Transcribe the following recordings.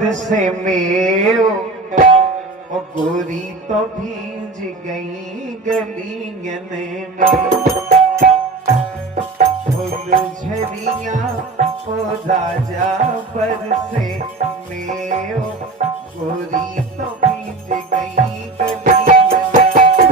से मेव ओ गोरी तो भींज गई गलियन में फूल झरिया ओ राजा बरसे मेव गोरी तो भींज गई गलियन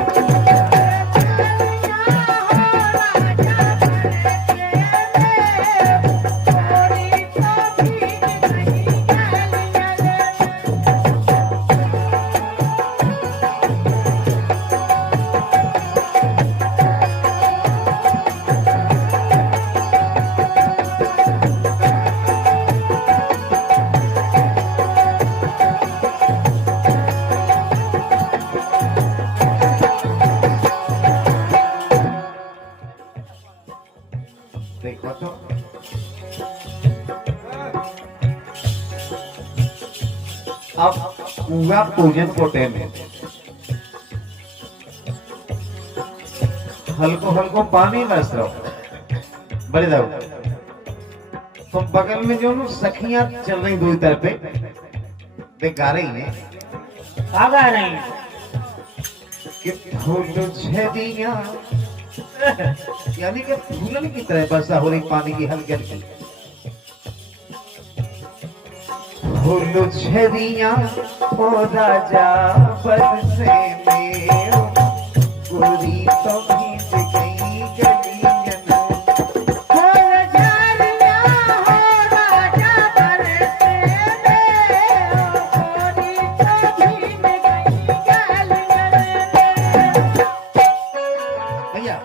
देखो तो अब पूरा पूजन कोटे में हल्को हल्को पानी बरस रहा बड़े दाऊ तो बगल में जो सखियां चल रही दो तरफ पे देख गा रही है आ गा रही हैं कि फूल झरिया यानी कि फूलन की तरह वर्षा हो रही पानी की हल्की हल्की फूल झरिया ओ राजा बरसे में गोरी तो भींज गई गलियन फूल झरिया हो राजा बरसे में गोरी तो भींज गई गलियन भैया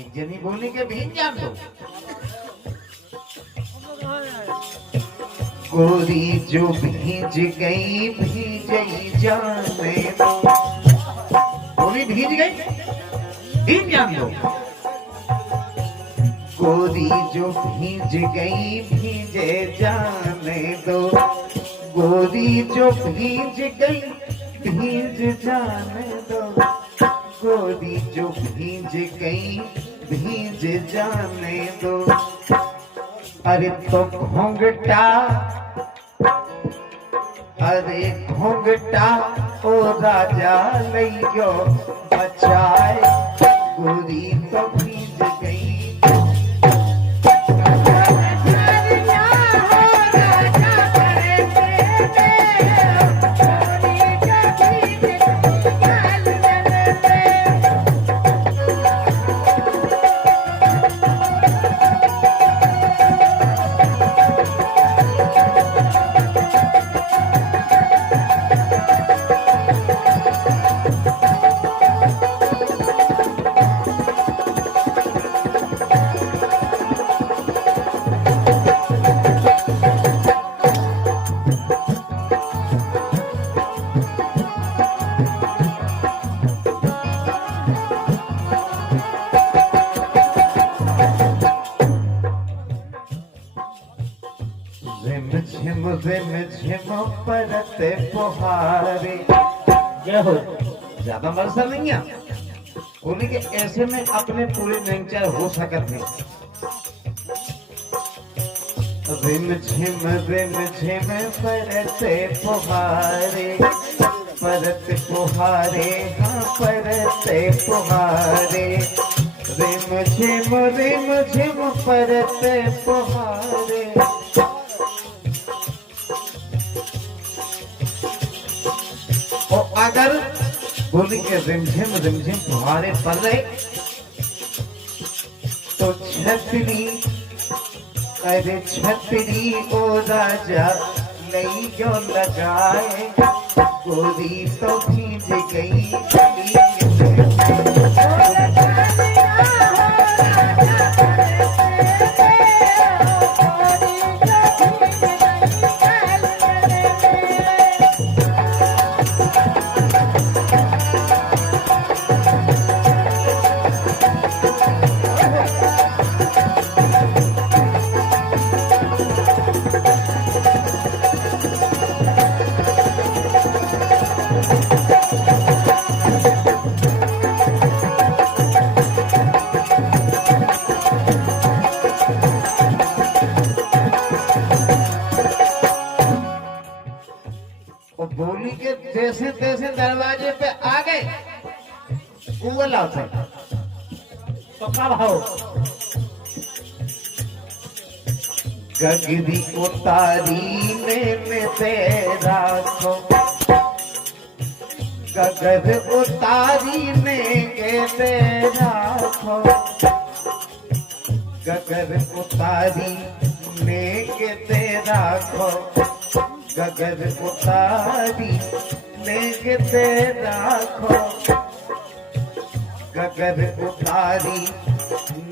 एक जनी बोली के भींज जान दो गोरी जो भींज गई भीजई जाने दो गोरी भींज गई भींज जान दो गोरी जो भींज गई भीजे जाने दो गोरी जो भींज गई भीज जाने दो गोरी जो भींज गई भीज जाने दो अरे तो घोंघटा अरे घोंघटा ओ राजा लइयो बचाए गोरी तो भीज गई झरिया हो राजा बरसे में गोरी तो भींज गई गलियन रिम झिम परते फुहारे जय हो ज्यादा बरसा नहीं है बोली कि ऐसे में अपने पूरे नेचर हो सकते हैं रिम झिम परते फुहारे परते फुहारे हाँ परते फुहारे रिम झिम परते फुहारे और अगर बोली के रिमझिम फुहारे पड़ रहे तो छतरी अरे छतरी ओ राजा नहीं जो लगाए गोरी तो भीज गई और बोली के जैसे तैसे दरवाजे पे आ गए उगल आते तो कब हो गगरी उतारी ने तेरा को गगर उतारी ने तेरा को गगर उतारी ने तेरा को गगर उतारी ने तेरा को गगर उतारी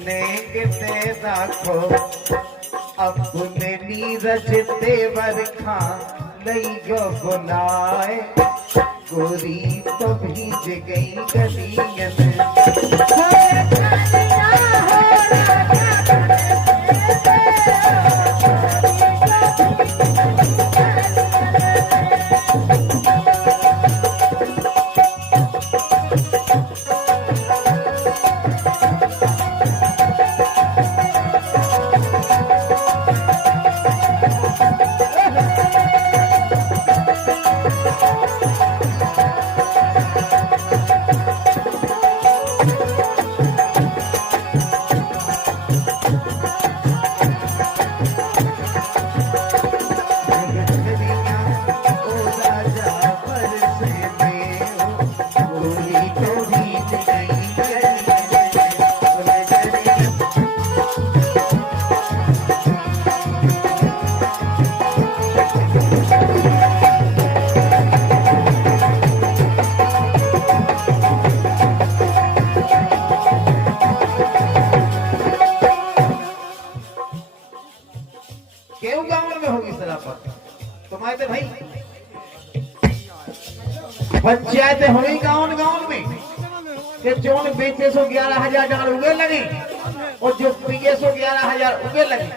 ने तेरा को अपने नीरज देवर खा लई गो बुलाए गोरी तो भीज गई गलियन केहू गांव में होगी शराफत तुम्हारे भाई पंचायत होगी गांव गांव में कि जोन बेचे सो 11,000 उगे लगे और जो पिए सो 11,000 उगे लगे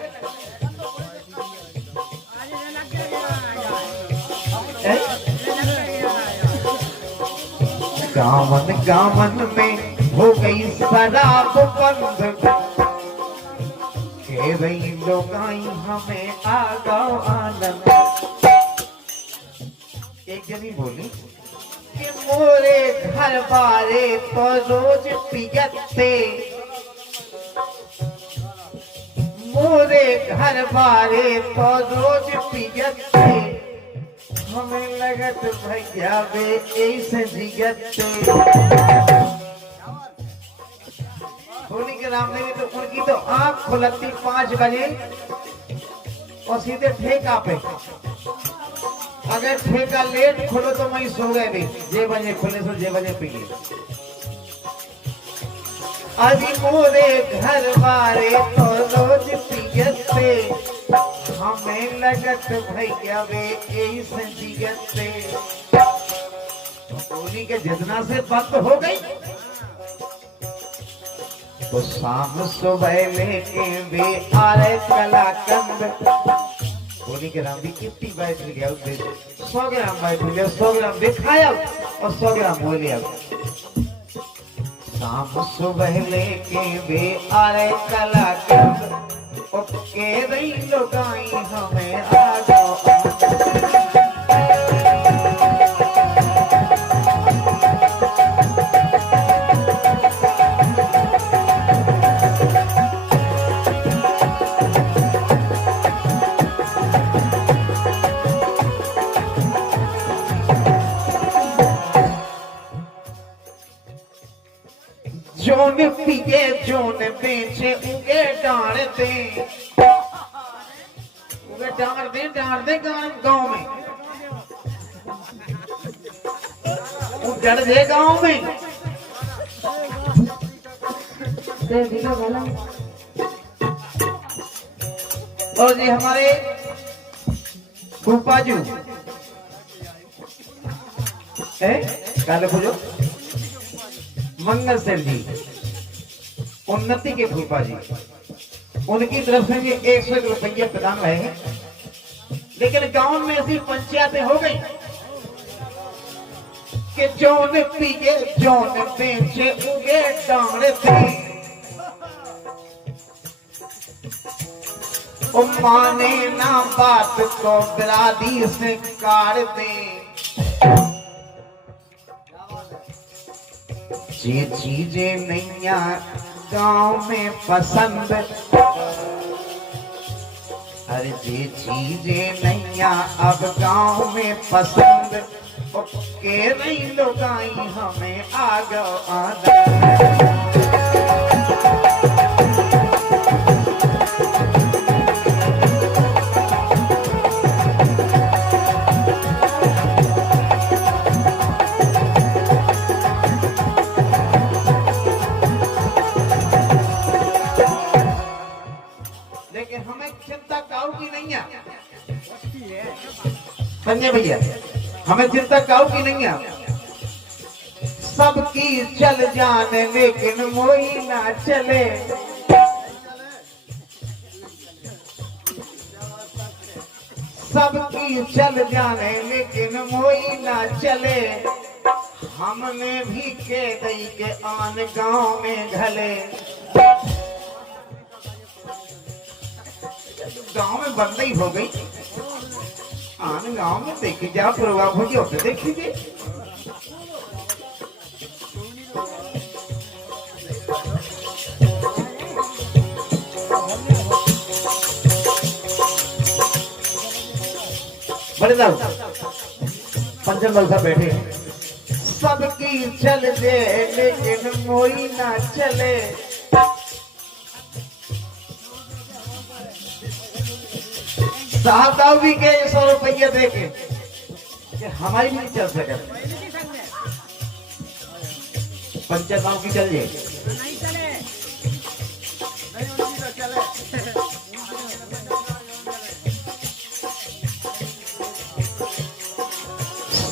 गावन गावन में हो गई शराब बंद के रही लोग आई हमें आ गो आनंद एक जनी बोली कि मोरे घर बारे तो रोज पियते मोरे घर बारे तो रोज पियते हमें लगत भैया वे ऐसे जिगते होली के रामदेवी तो उनकी तो आंख खुलती 5 बजे और सीधे ठेका पे अगर ठेका लेट खोलो तो वहीं सो गए भी 6 बजे खुले तो 6 बजे पिए अभी मोरे घर वाले तो रोज पियते हमें लगत भैया वे ऐसे जिगते होली के जितना से बंद हो गई तो शाम सुबह लेके वे आ रहे कलाकंद होली के राम भी कितनी बैठ गया उसे 100 ग्राम बैठ गया 100 ग्राम दिखाया और 100 ग्राम हो लिया शाम सुबह लेके वे आ रहे कलाकंद ओके रही लोग आई हमें आ जाओ जोन पिए जोन बेचे उगे डाल दे उगे डाल दे गांव में उजड़ दे गांव में और जी हमारे फूफाजू है काले पूजो मंगल सेठ जी उन्नति के फूफा जी उनकी तरफ से ये 101 रुपये प्रदान रहेंगे लेकिन गांव में ऐसी पंचायतें हो गई कि जोन पिए जोन बेचे उगे डांड थे माने ना बात को बिरादी से काट दे ये चीजें नैया गांव में पसंद, अरे ये चीजें नैया अब गांव में पसंद, के नहीं लोगाई हमें आगो आदा। संजय भैया, हमें चिंता काऊ की नहीं है, सबकी चल जाने लेकिन मोई ना चले। सबकी चल जाने लेकिन मोई ना चले, हमने भी के दई के आन गांव में घले। गांव में बंदई हो गई, आन गांव में देखी जा प्रोग्राम हो गया, देखिए बड़े साहब पंचम बल साहब बैठे हैं। सबकी चल दे लेकिन मोई ना चले, साहब भी के 100 रुपया दे के हमारी नहीं चल सके, पंचायत गांव की चल जाए।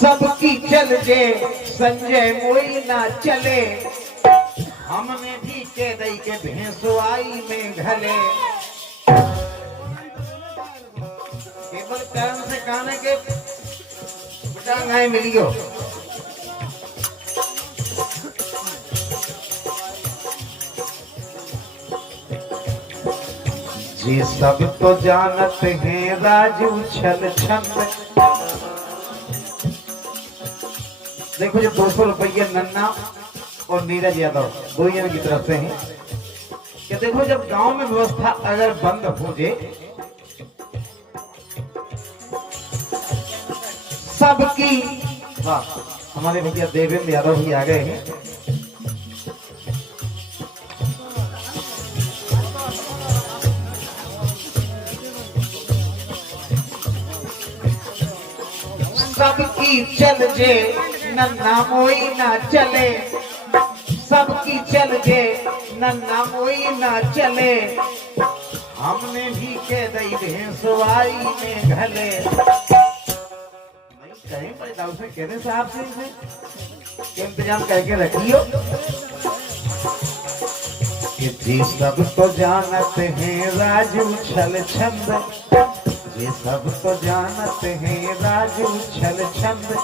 सबकी चल जे संजय मोई ना चले, हमने भी के दई के भेंसुआई में घले। केवल कर्म से खाने के गाय मिलियो। जी सब तो जानत हैं राजू छल छंद। देखो जो 200 रुपये नन्ना और नीरज यादव दो जन की तरफ से हैं कि देखो जब गांव में व्यवस्था अगर बंद हो जाए, सबकी, वाह हमारे भैया देवेंद्र यादव भी आ गए हैं। सबकी चल जे नन्ना मोई ना चले, सबकी चल जे नन्ना मोई ना चले, हमने भी के दई भेंसुआई में घले। कहीं बड़े दाऊ से कहने साहब से इंतजाम करके रखियो कि जी सब तो जानत हैं राजू छल छंद, ये सब तो जानत हैं राजू छल छंद,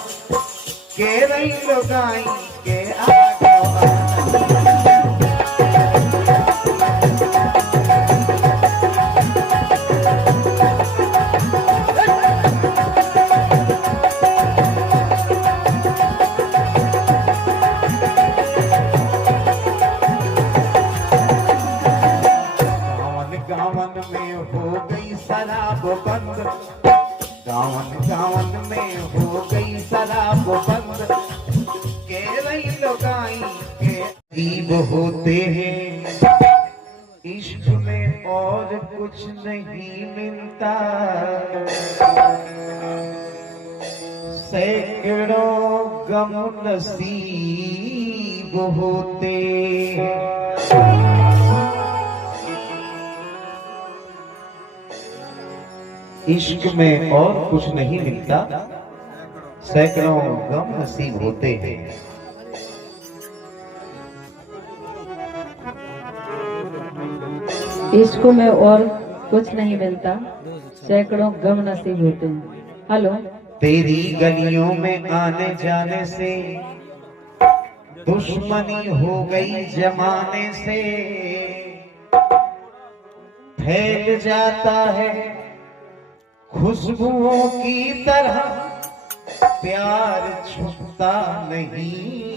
के रही लोगाई के आगो बंद, गावन गावन में हो गई शराब बंद, के रही लोगाई के अजीब होते हैं, इश्क में और कुछ नहीं मिलता, सैकड़ों गम नसीब होते हैं। इश्क में और कुछ नहीं मिलता, सैकड़ों गम नसीब होते हैं। इश्क में और कुछ नहीं मिलता, सैकड़ों गम नसीब होते हैं। हेलो, तेरी गलियों में आने जाने से दुश्मनी हो गई जमाने से, फैल जाता है खुशबुओं की तरह प्यार छुपता नहीं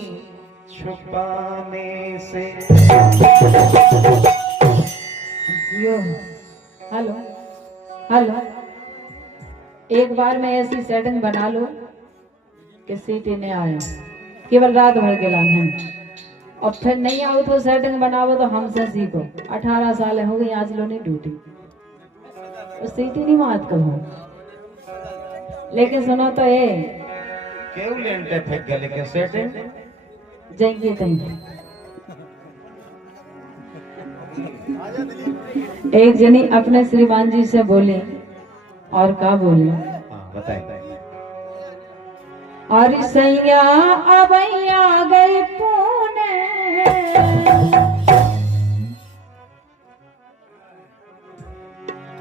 छुपाने से। जियो। हेलो हेलो, एक बार में ऐसी सेटिंग बना लो कि सीटी नहीं आए, केवल रात भर के लाने, और फिर नहीं आओ तो सेटिंग बनाओ तो हमसे सीखो। 18 साल हो गई आज लो नहीं ड्यूटी, और सीटी नहीं मात कहो। लेकिन सुनो तो ये क्यों लेंटे फेंक गए लेकिन सेटिंग जाएंगे कहीं। एक जनी अपने श्रीमान जी से बोले, और क्या बोले, बताइए। और सैया अबैया गई पुणे,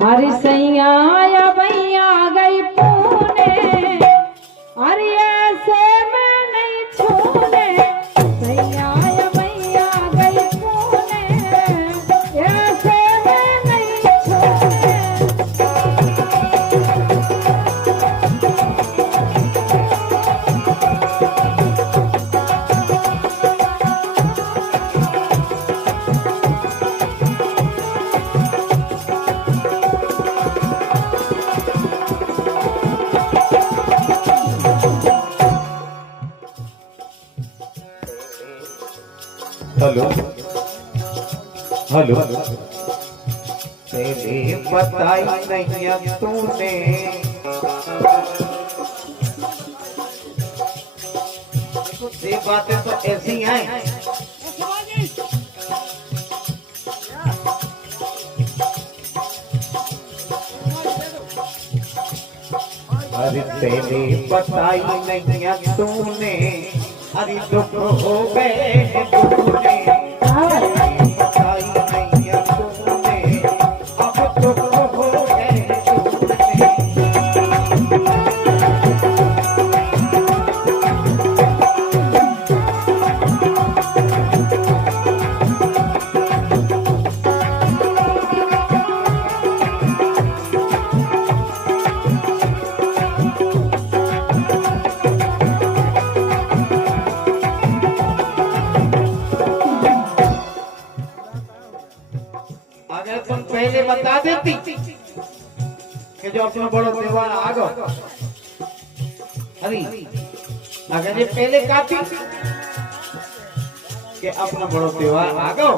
और सैया अबैया गई पुणे, और ऐसे में नहीं छूने, सैया अबैया गई पुणे, ऐसे में नहीं छूने। हेलो हेलो, तेरे बताई नहीं तूने, ये बातें तो ऐसी हैं। अरे तेरे बताई नहीं तूने, अरे दुख हो गए तूने, बताई नहीं तूने, अब दुख हो गए तूने। अगर तुम पहले बता देती कि जो अपना बड़ो त्योहार आ गो, अरे अगर ये पहले कहती कि अपना बड़ो त्योहार आ गो,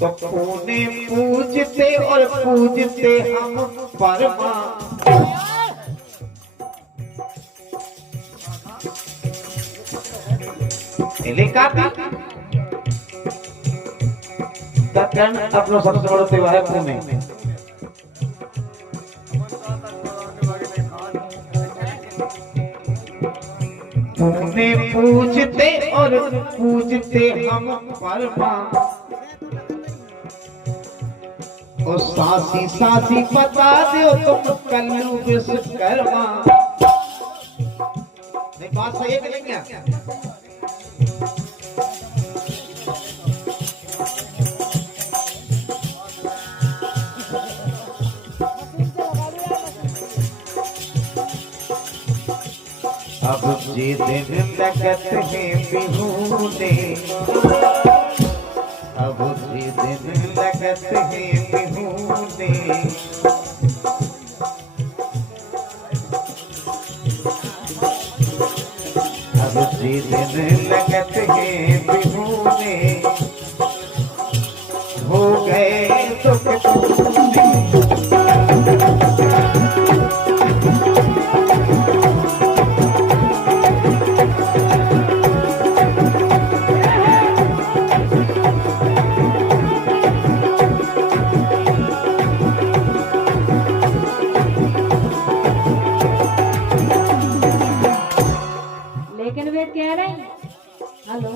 तो पुणे पूजते और पूजते हम परमा। पहले कहती अपना सबसे बड़ा त्योहार है पुणे। पुणे पूजते और पूजते हम परमा, और सासी सासी बता दो तुम कल्लू विश्वकर्मा। नहीं बात सही है कि नहीं है? अब जे दिन लगत है बिहूने, अब जे दिन लगत है बिहूने, अब जे दिन लगत है बिहूने, हो गए दुख तूने। लेकिन वे कह रहे हैं, हेलो,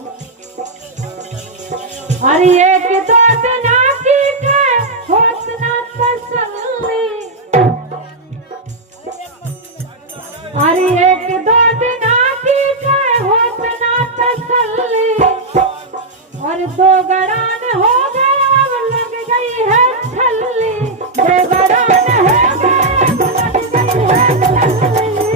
अरे एक दो दिना की के होत ना तसल्ली, अरे एक दो दिना की के होत ना तसल्ली, और दो गरान हो गए अब लग गई है छल्ली, दो गरान हो गए अब लग गई है छल्ली।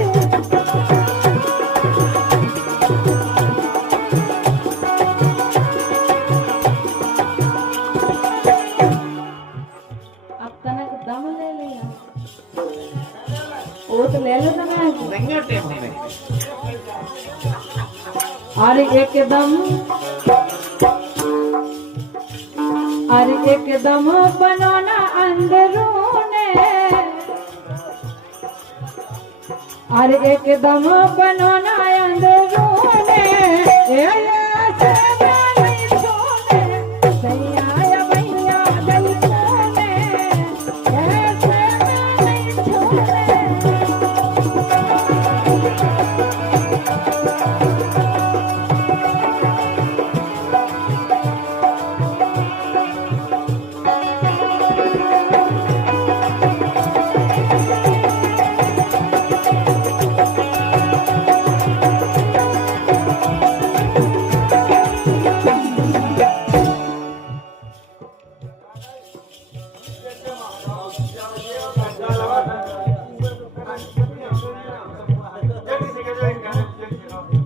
ले लो ना मैं नहीं टेम में अरे एकदम बनाना अंदरूने अरे एकदम बनाना अंदरूने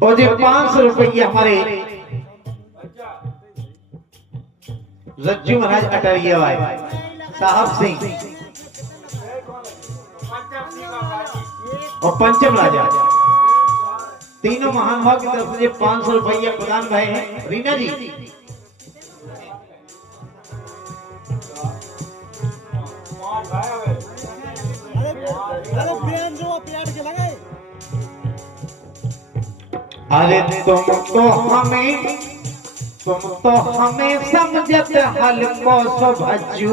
और जी 500 रुपये हमारे रज्जू महाराज अटरिया भाई साहब सिंह और पंचम राजा तीनों महान भाव की तरफ से 500 रुपया प्रदान भय हैं। रीना जी अरे तुम तो हमें समझत हल्को सो भज्जू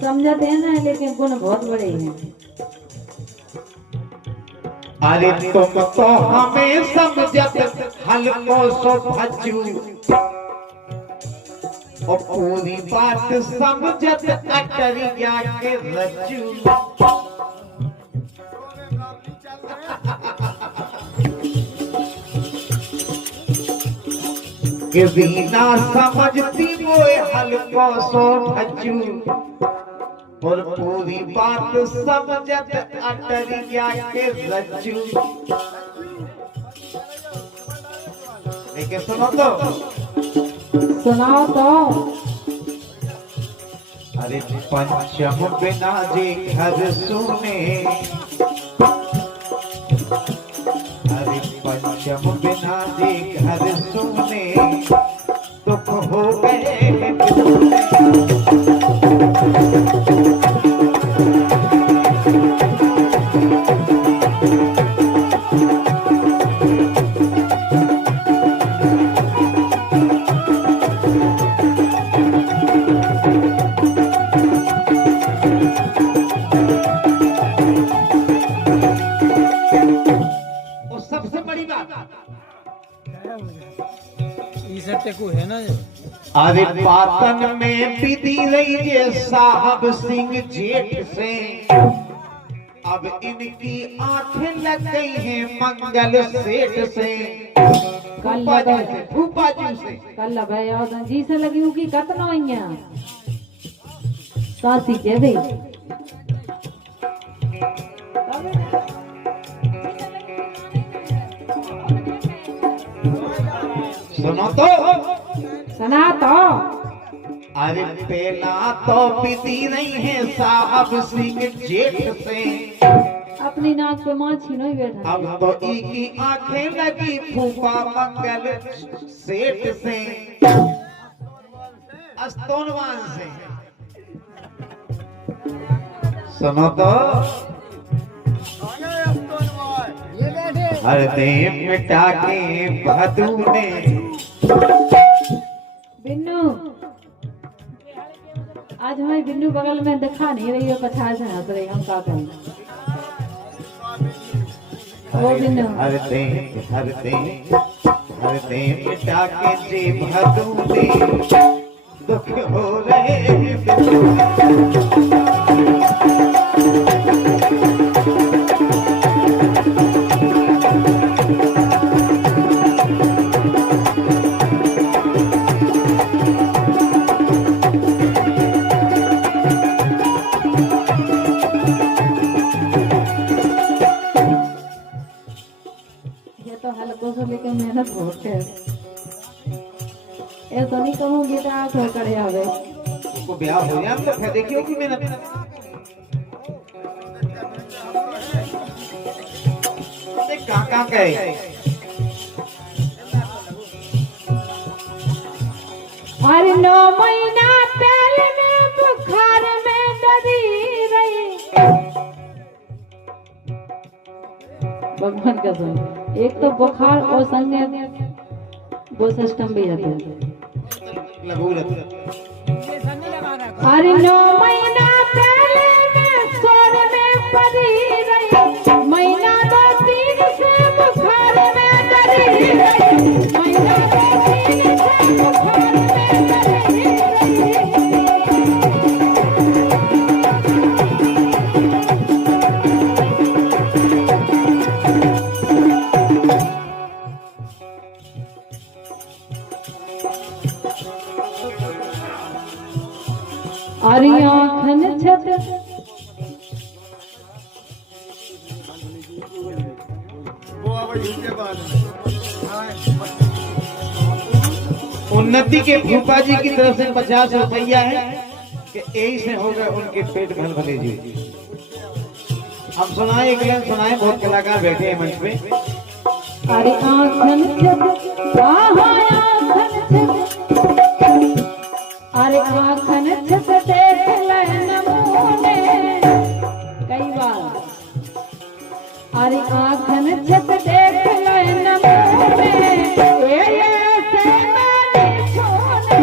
समझते हैं ना लेकिन गुण बहुत बड़े हैं। अरे तुम तो हमें समझत हल्को सो भज्जू और पूरी बात समझत अटरिया के रज्जू के बिना समझती मोए हल्को सो भज्जू और पूरी बात समझत अटरिया के रज्जू। लेकिन सुनाओ तो अरे पंचम बिना जे घर सुने अरे पंचम बिना जे घर सुने दुख हो गए है ना अरे पातन में विधि रही जे साहब सिंह जेठ से अब इनकी आंखें लग गई हैं मंगल सेठ से फूफा जी से कल भैया जी से लगी होगी कतना सासी के दे सुना तो अरे पहला तो विधि नहीं है साहब सिंह जेठ से अपनी नाक पे मां छीनो ही बैठा अब तो इनकी आंखें लगी फूफा मंगल सेठ से अस्तोनवान से। सुनो तो हर दे मिटा के बहदू ने बिन्नू आज हमारी बिन्नू बगल में दिखा नहीं रही है पछाड़ से हंस रही हम क्या करें वो बिन्नू हर दे मिटा के जे बहदू ने दुख हो रहे लेकिन मेहनत बहुत है ये तो नहीं कहूँगी तो आप करे आवे उसको ब्याह हो जाए तो फिर देखियो कि मेहनत कहाँ गए? अरे 9 महीना पहले में बुखार में डरी रही। भगवान का सुन, एक तो बुखार और संगे वो सिस्टम भी रहता है। अरे 9 महीना पहले में सोर में पड़ी रही, महीना 2-3 से बुखार में डरी रही, महीना 2-3 से बुखार में डरी रही। अरे आँखन छत उन्नति के फूफा जी की तरफ से 50 रुपया है कि यही से हो गए उनके पेट भल भले जी। हम सुनाए, एक लाइन सुनाए, बहुत कलाकार बैठे हैं मंच पे। अरे आँखन छत आँखन छत, अरे आँखन छत देख ले नमूने कई बार, अरे आँखन छत देख ले नमूने ये से मैंने छोने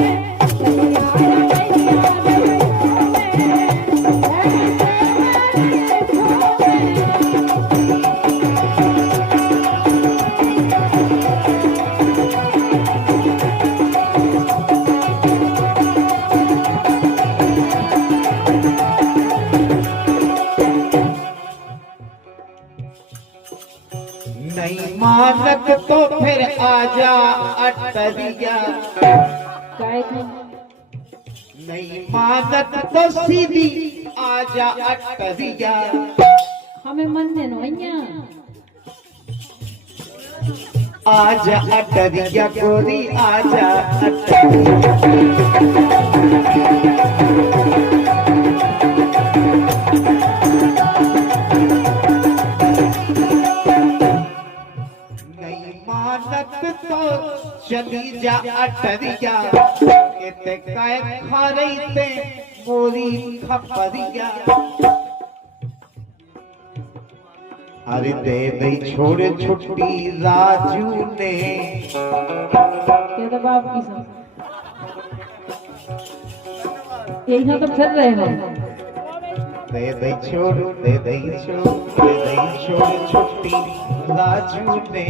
नहीं मानत तो फिर आजा अटरिया, नहीं मानत तो सीधी आजा अटरिया, हमें मन ने नोइया आजा अटरिया गोरी आजा अटरिया। तो चली जा अटरिया, इते काय खा रही ते मोरी खपरिया। अरे दे दे छोड़ छुट्टी राजू ने, कहते बाप की सब यही तो फिर रहे हैं। दे दे छोड़, दे दे छोड़, दे दे छोड़ छुट्टी राजू ने।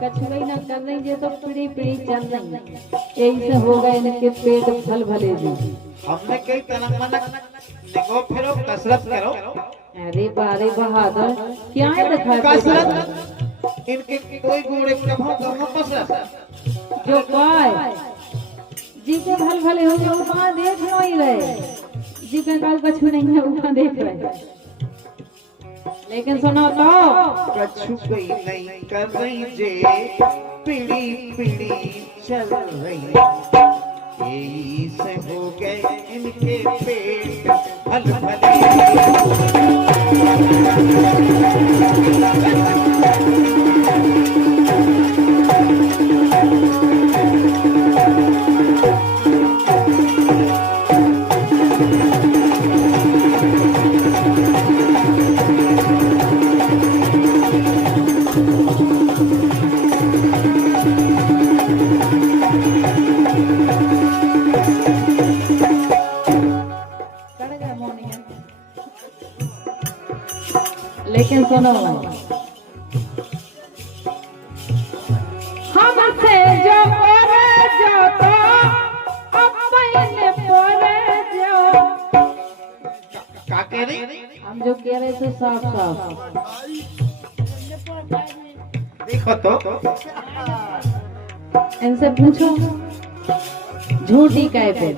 कछुई न कर रही जे तो पीढ़ी पीढ़ी चल रही, यही से हो गए इनके पेट फल भले जी। हमने कई तनक मनक निको फिरो कसरत करो। अरे बारे बहादुर क्या है दिखा कसरत इनके कोई गुड़े कभो कभो कसरत जो काय जी के भल भले हो गए वहां देख नहीं रहे, जी के काल कछु नहीं है वहां देख रहे। लेकिन सुनो तो कछु कोई नहीं कर रही जे पीढ़ी पीढ़ी चल रही, यही से हो गए इनके पेट भल भले। लेकिन सुनो हमसे जो करे जो तो अपने परे जो क्या कह रही? हम जो कह रहे थे साफ साफ देखो तो इनसे पूछो झूठी कहे पे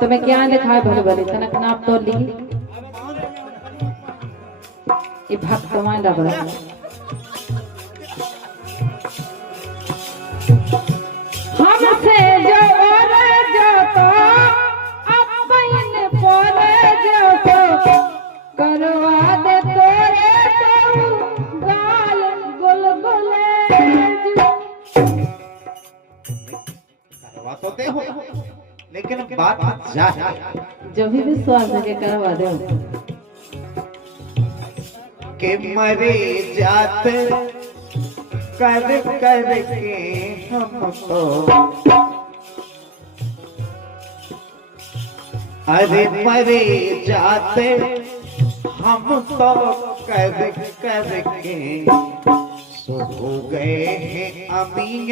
तुम्हें क्या दिखाए भले भले तनक नाप तो ली ये भक्त मान रहा हमसे जो और जो तो अपन पर जो तो करवा दे तोरे तो गाल गुलगुले करवा तो दे हो, लेकिन बात जा जो भी विश्वास है कि करवा दे के मरे जात कर कर के हमको, अरे मरे जाते हम तो कर कर के सो हो गए हैं अमीन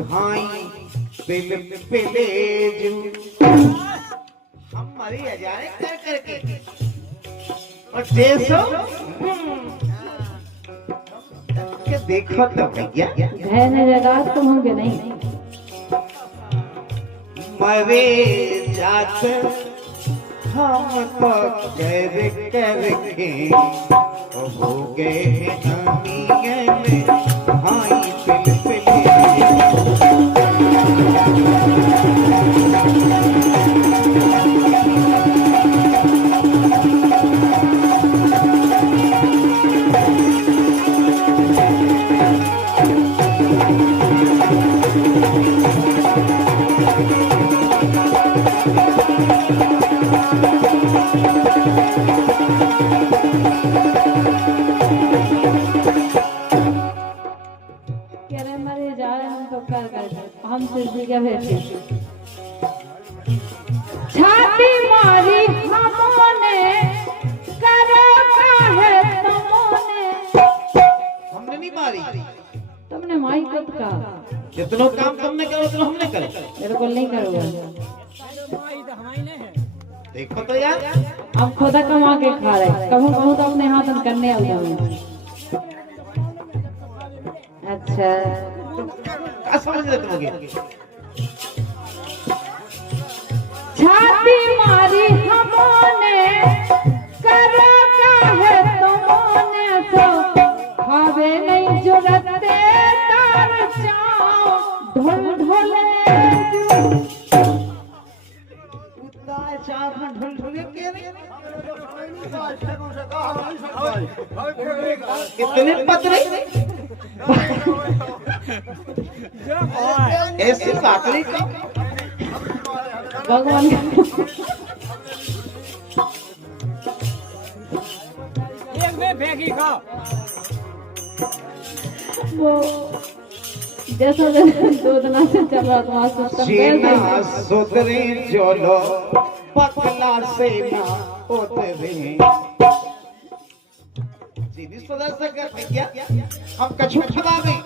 घाई दिल पिले जू, हम मरे जाए कर कर के और जैसो के देखो तो भैया घने जगह तुम होंगे नहीं मरे जात हम तो कर कर के हो गए हैं अमीन भाई दिल पिले कह रहे मरे जा रहे हम तो कर कर हम सिर्फ क्या भेजे छाती मारी हमने करो काहे तुमने, हमने नहीं मारी, तुमने माई कब का जितना काम तुमने करो उतना हमने करो, बिल्कुल नहीं करोगे देखो तो यार हम खुदा कमा के खा रहे कहूँ कहूँ तो अपने हाथ हम करने आ जाओ। अच्छा क्या समझ रहे तुम लोग? छाती मारी हमने करो काहे तुमने तो खावे नहीं जुरते तार चाओ ढोल ढोले कितने पतले ऐसी साकरी का भगवान एक में भेगी खा वो जैसा दो दिना से चल रहा तुम्हारा सिस्टम सेना सुधरे जोलो पतला सेना उतरे सीधी सदस्य कर क्या हम कछु खवावे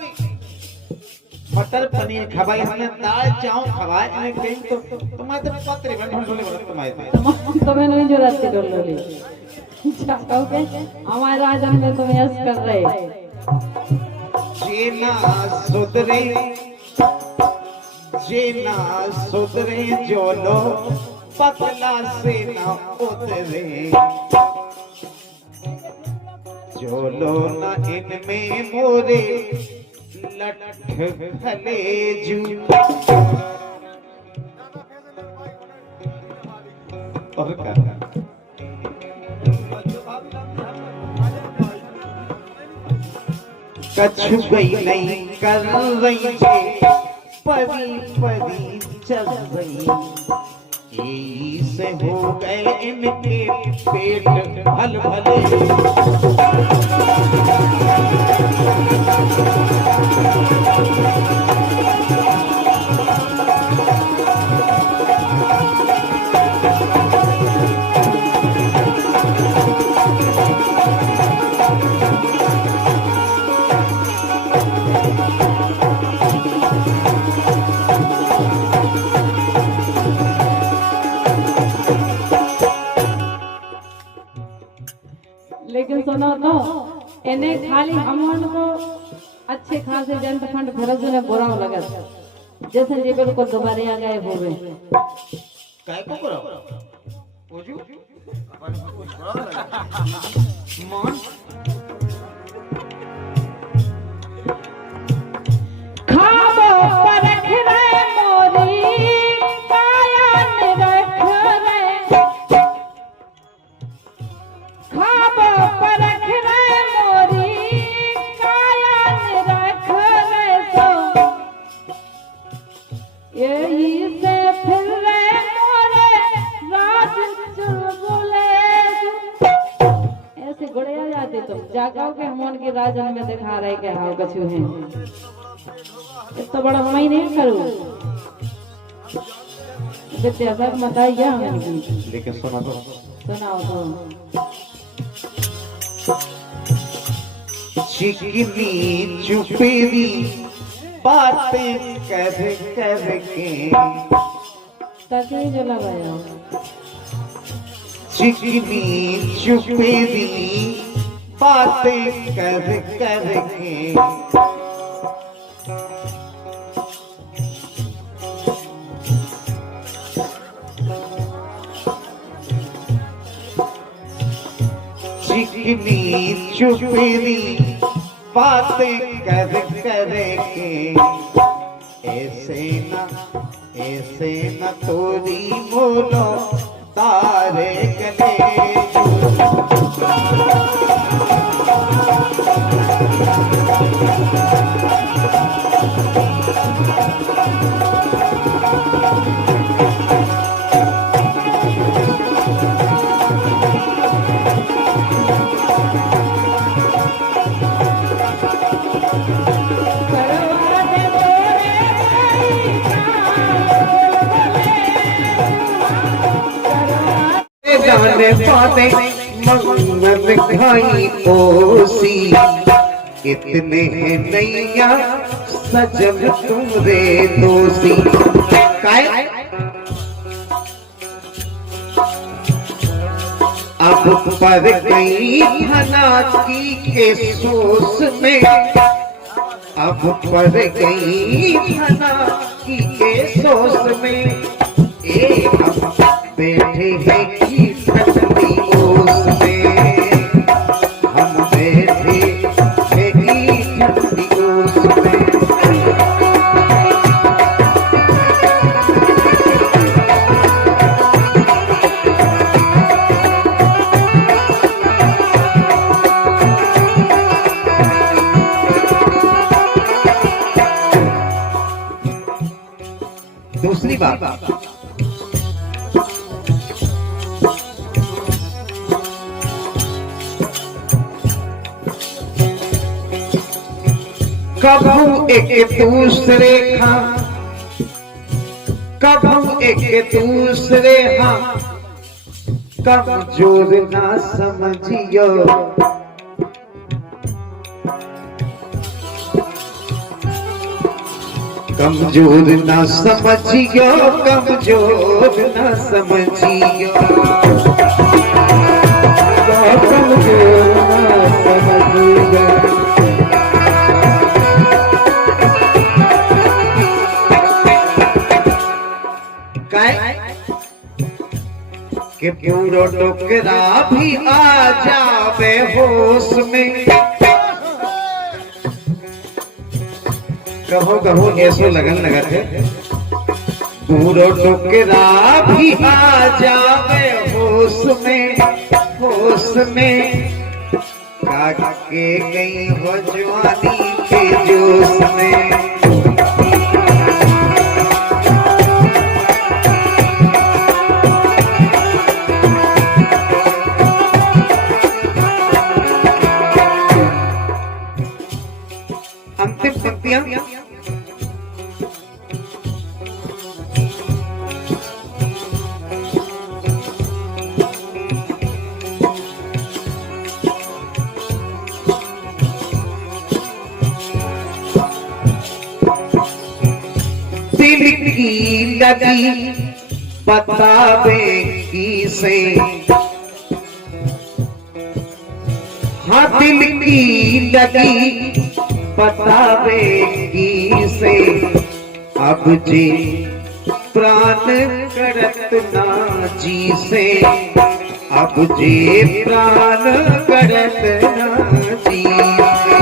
मटर पनीर खवाई हमने दाल चावल खवाए नहीं कहीं तो तुम्हारे तो पत्रे बन ढोले बन तुम्हारे तुम्हें नहीं जरूरत थी डोल ली कहोगे हमारे राजा में तुम यस कर रहे सेना सुधरे जोलो पतला सेना उतरे जोलो न इनमें मोरे लठ भले जू और क्या कछु गई नहीं कर रही छे परी परी चल रही यही से हो गए इनके पेट भल भले लेकिन सुनो तो इन्हें खाली अमन को अच्छे खासे जनता फंड भरस ने बुरा लगा जैसे जी बिल्कुल दोबारा आ गए हो गए काय को करो ओजू अपन को कुछ बड़ा लगा मान खाबो परख रे मोरी काया निरख रे खाबो परख रे मोरी काया निरख रे सो यही से फिर रे मोरे राज चुलबुले ऐसे गुड़े आ जाते तुम जागाओ के हम उनके राजन में दिखा रहे के हाव कछु हैं इतना बड़ा मैं नहीं करूँ विद्याधर बताइए हमें लेकिन सुना तो सुनाओ तो चिकनी चुपेरी बातें कर के तके जो लगाया चिकनी चुपेरी बातें कर के चिकनी चुपेरी बातें कर के ऐसे न तोरी बोलो तारे गले जाने पाते मंगल खाई कोसी इतने नैया सजन तुमरे दोषी काय अब पर गई धना की के सोस में अब पर गई धना की के सोस में एक बैठे हैं की ठंडी ओस में हम बैठे हैं की ठंडी ओस में दूसरी बात कभू एक दूसरे हाँ कभू एक दूसरे हाँ कमजोर ना समझियो कमजोर ना समझियो कमजोर ना समझियो कमजोर ना समझियो कि पूरो टुकड़ा भी आ जावे होश में कहो कहो ऐसो लगन लगत है पूरो टुकड़ा भी आ जावे होश में काके गई हो जवानी के जोश में अंतिम पंक्तियां दिल की लगी बतावे की से हाँ दिल की लगी बतावे की से अब जी प्राण करत ना जी से, अब जे प्राण करत ना जी से।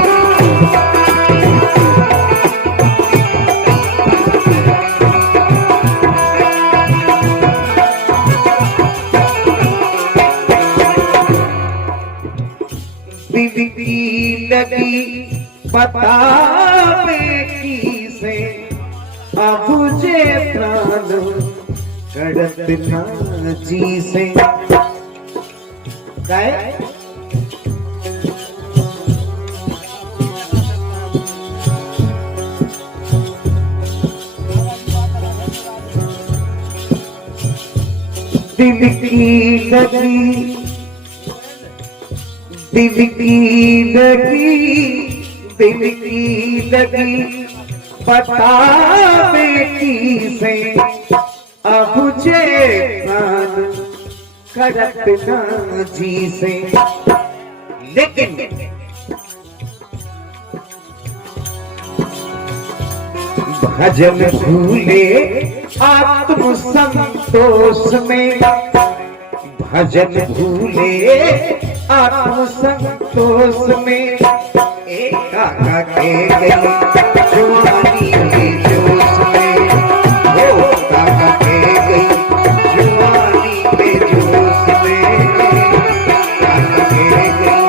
दिल की लगी पता में की से, अब जे प्राण करत ना जी से। गाए दिल की लगी, दिल की लगी, दिल की लगी पता में की से, अब जे प्राण करत ना जी से। लेकिन भजन भूले आत्म संतोष में, भजन भूले आत्म संतोष में, एकाका के गई जवानी के जोश में, हो काका के गई जवानी के जोश में, काका के गई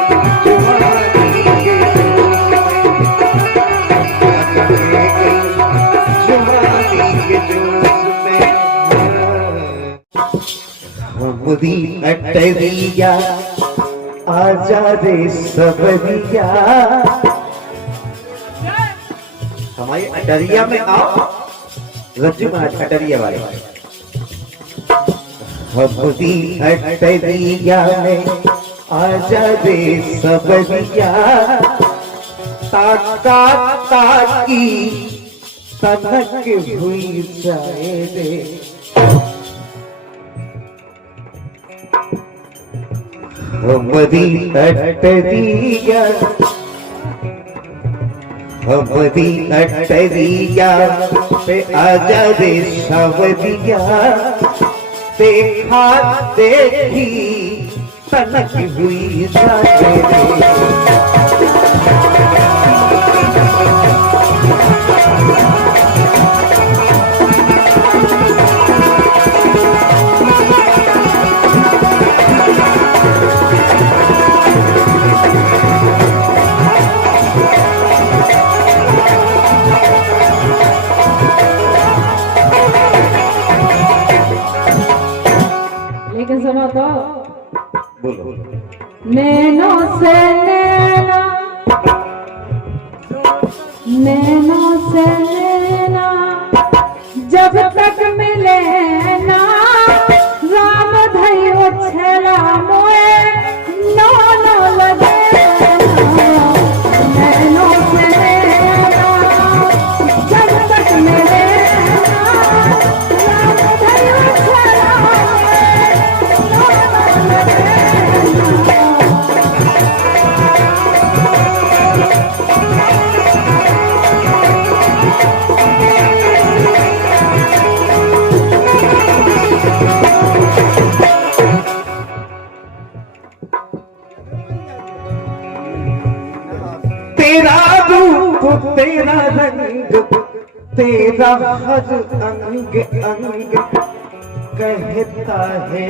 जवानी के जोश में, काका के गई जवानी के जोश में। हमरी अटरिया आजा रे सबरिया, हमारी अटरिया में आओ, रज्जू में अटरिया वाले। हमरी अटरिया में आजा रे सबरिया, ताका ताकी तनक हुई जाए रे। हमरी अटरिया, हमरी अटरिया पे आजा रे सवरिया, देखा देखी तनक हुई जाए रे। लेकिन सुनो तो, बोलो नैनों से नैना, नैनों से नैना जब तक मिले ना, राम धैयो छेला मोए नो नो लगे। नैनों से नैना जब तक मिले ना, राम धैयो छेला मोए नो नो लगे। तेरा रूप तेरा रंग तेरा हर अंग अंग कहता है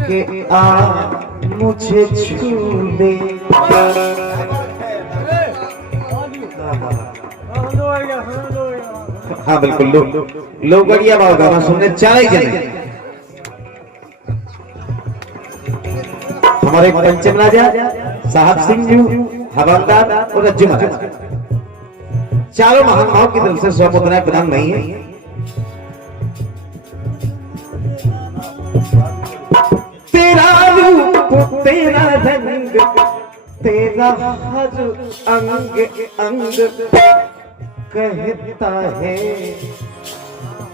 कि आ मुझे छू ले। हाँ बिल्कुल, लोग बढ़िया बात गाना सुनने चाहे जने। हमारे पंचम राजा साहब सिंह जी, हवलदार और रज्जू महाराज, चारों महानुभाव की तरफ से स्वमुद्राएं प्रदान नहीं है। तेरा रूप तेरा रंग तेरा हर अंग अंग कहता है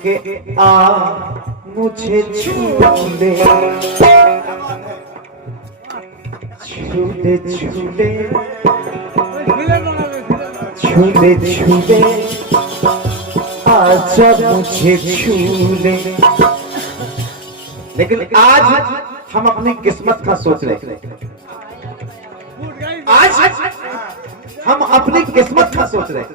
कि आ मुझे छू ले। छूले छूले छूले छूले आ आजा मुझे छू ले। लेकिन आज हम अपनी किस्मत का सोच रहे हैं। आज हम अपनी किस्मत का सोच रहे हैं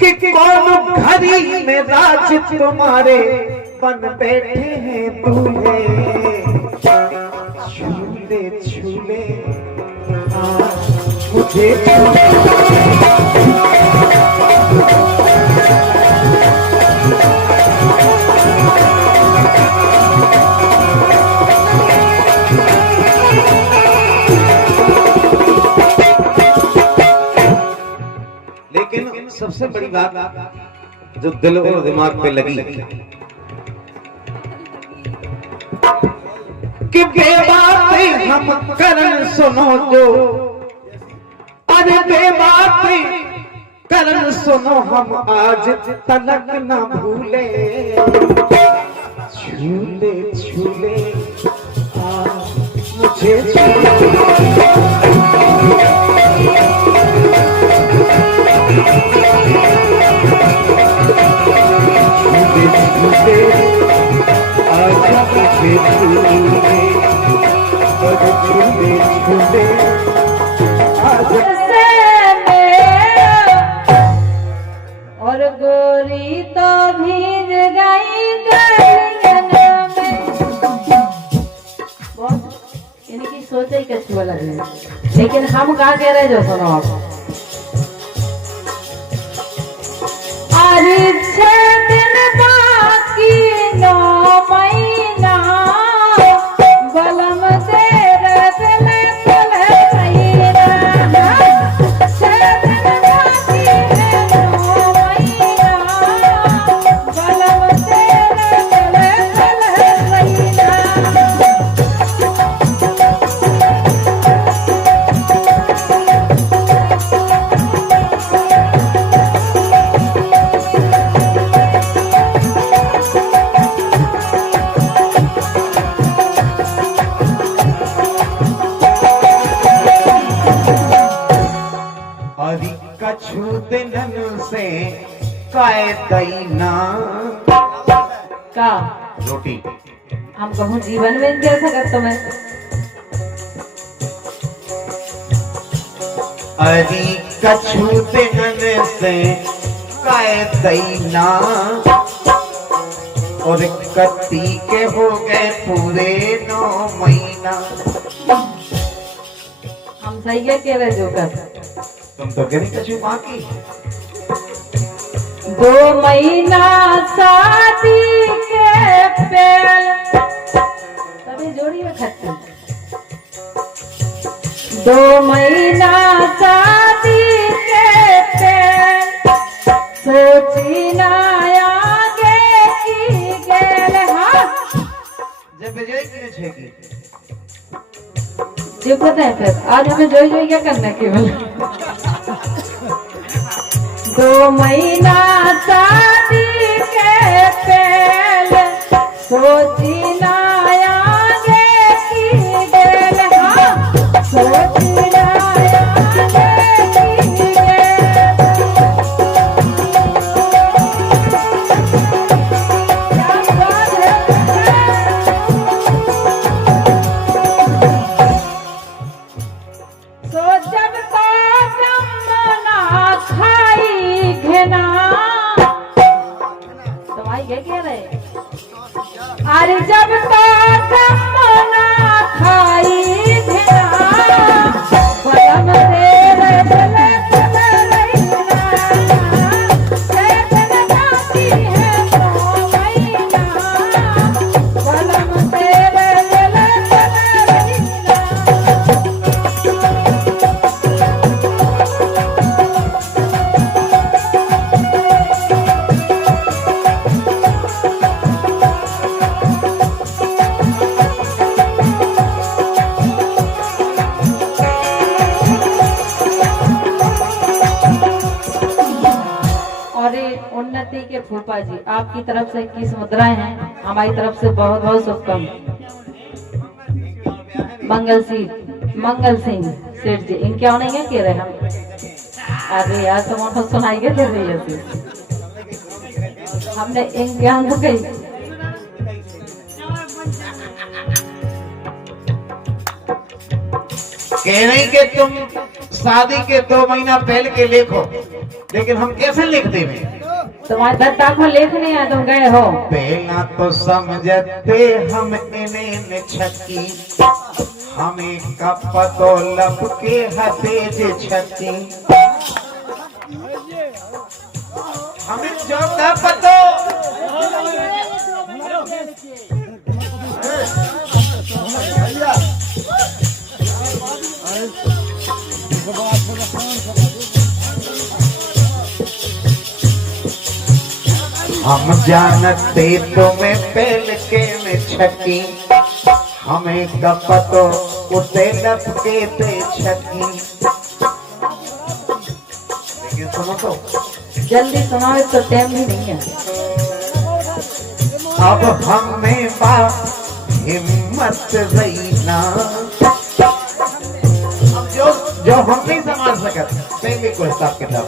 कि कौन घड़ी में राज तुम्हारे बन बैठे हैं दूल्हे। झूले झूले मुझे लेकिन सबसे बड़ी बात जो दिल और दिमाग पे लगी कि बेबातें हम करन सुनो जो, अरे बेबातें करन सुनो हम आज तलक न भूले। झूले झूले मुझे आजा मुझे झूले झूले झूले आजा। और गोरी तो भीग गई गलियन में। बहुत इनकी सोच ही कछुआ लग रही है, लेकिन हम कहा कह रहे जो सुनो आप। अरे 6 दिन बाकी 9 महीना बलम तेरे दिल चल महीना। 6 दिन बाकी 9 महीना बलम तेरे दिल चल महीना। कछु दिनन से काय दैना का रोटी हम कहूँ जीवन में दे सकत तुम्हें। अरे कछु दिनन से काय दैना और कत्ती के हो गए पूरे 9 महीना। हम सही है कह रहे जो कर। तुम तो कह रही कछु बाकी 2 महीना शादी के पहले तभी जोड़ी में खत्म। 2 महीना शादी के पहले सोची ना आगे की गेल। हाँ जब विजय की छेगी जो पता है फिर आज हमें जोई जोई क्या करना केवल। 2 महीना शादी के पहले सोची ना आगे की गेल। हाँ सोची ना आगे की गेल। क्या बात है। सो जब तक ना खाई घेना दवाई के कह रहे। अरे जब तक ना खाई घेना बलम तेरे दिल चल रहीना। 6 दिन बाकी है 9 महीना बलम तेरे दिल चल रहीना। और ये उन्नति के फूफा जी आपकी तरफ से 21 मुद्राएं हैं, हमारी तरफ से बहुत बहुत शुभकामनाएं। मंगल सिंह सेठ जी इनके आने क्या कह रहे हम। अरे यार तुम सुनाई के दे रही है। हमने इम्तिहान तो कही कह रही कि तुम शादी के 2 महीना पहले के लिखो, लेकिन हम कैसे लिखते हैं? तुम्हारे दत्ता को लिखने आ तुम गए हो। पहला तो समझते हम इन्हें छक्की, हमें कपतो लब के हतेज छक्की, हमें जो कपतो हम जानते तुम्हें पहल के में छकी, हमें कपतो उसे लपके ते छकी। लेकिन सुनो तो, जल्दी सुनाओ तो टाइम भी नहीं है। अब हमें बा हिम्मत रहीना, अब जो हम नहीं संभाल सकते पहले को हिसाब किताब।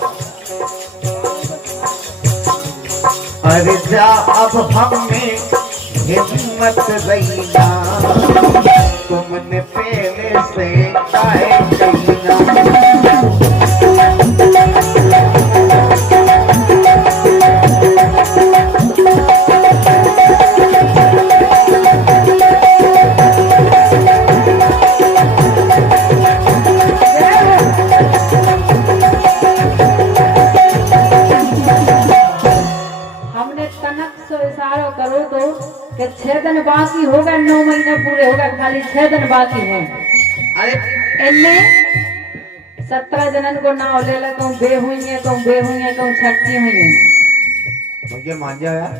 अरे जा अब हमें हिम्मत रहीना, तुमने पहले से काहे कहीना। करो तो कि 6 दिन बाकी होगा, 9 महीने पूरे होगा, खाली 6 दिन बाकी है। इनमें 17 जनन को नाव ले ला, कहूँ बे हुई है, कहूँ बे हुई है, कहूँ छटकी हुई है। मुझे मान जाओ यार,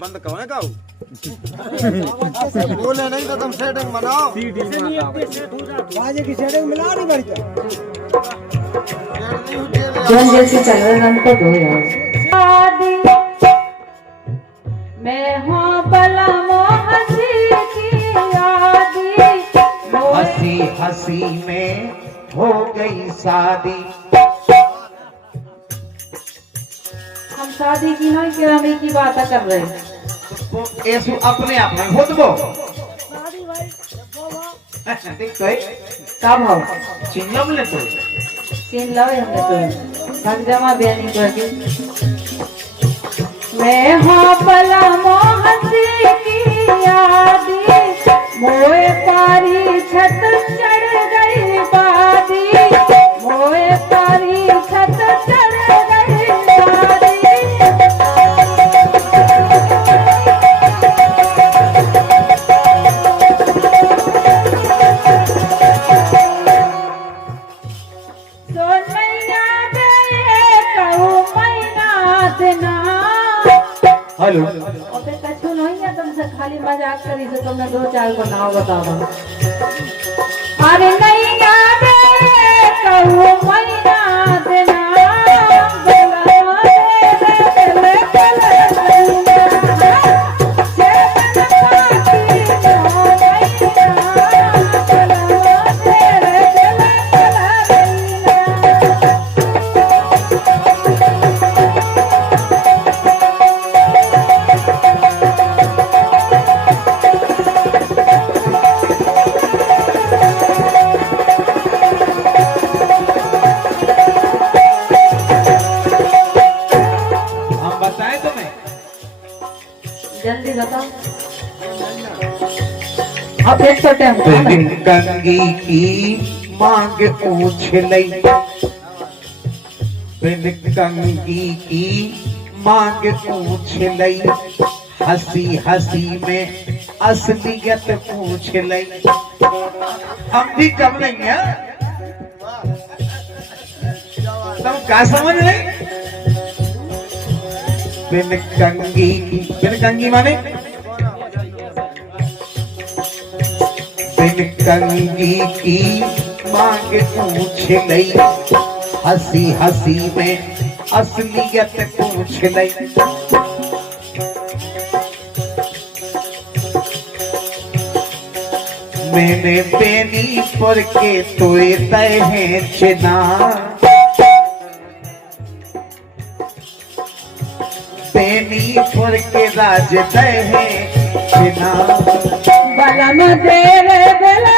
बंद कहो ना कहो बोले नहीं तो तुम सेटिंग बनाओ। बाजे की सेटिंग मिला नहीं बढ़िया जन जैसे चल रहे रंग तो दो यार। मैं हूँ बला हंसी की यादी, हंसी हंसी में हो गई शादी। हम शादी की नहीं कि हम एक ही बात कर रहे हैं। तो ऐसु अपने आप में खुद बो देख तो कब हो चिन्हम ले तो सीन लाओ हमने तो भग जमा बयानी करके। मैं हाँ बला हंसी की यादी, मोए पारी छत चढ़ गई बादी, मोए पारी छत चढ़ गई बादी। हेलो ओके कछु नहीं है, तुमसे खाली मजाक करी से तुमने 2-4 को नाव बताओ। अरे नहीं याद कहूँ महीना देना जल्दी बताओ। अब एक तो टाइम कंगी की मांग पूछ लई, कंगी की मांग पूछ लई, हंसी हंसी में असलियत पूछ लई। हम भी कम नहीं है, तुम क्या समझ रहे? बिन कंगी की, बिन कंगी माने बिन कंगी की मांग पूछ लई, हंसी हंसी में असलियत पूछ लई। मैंने बेनी पर के तोए तय है चिना, बेनीपुर के राज है बिना बलम तेरे दिल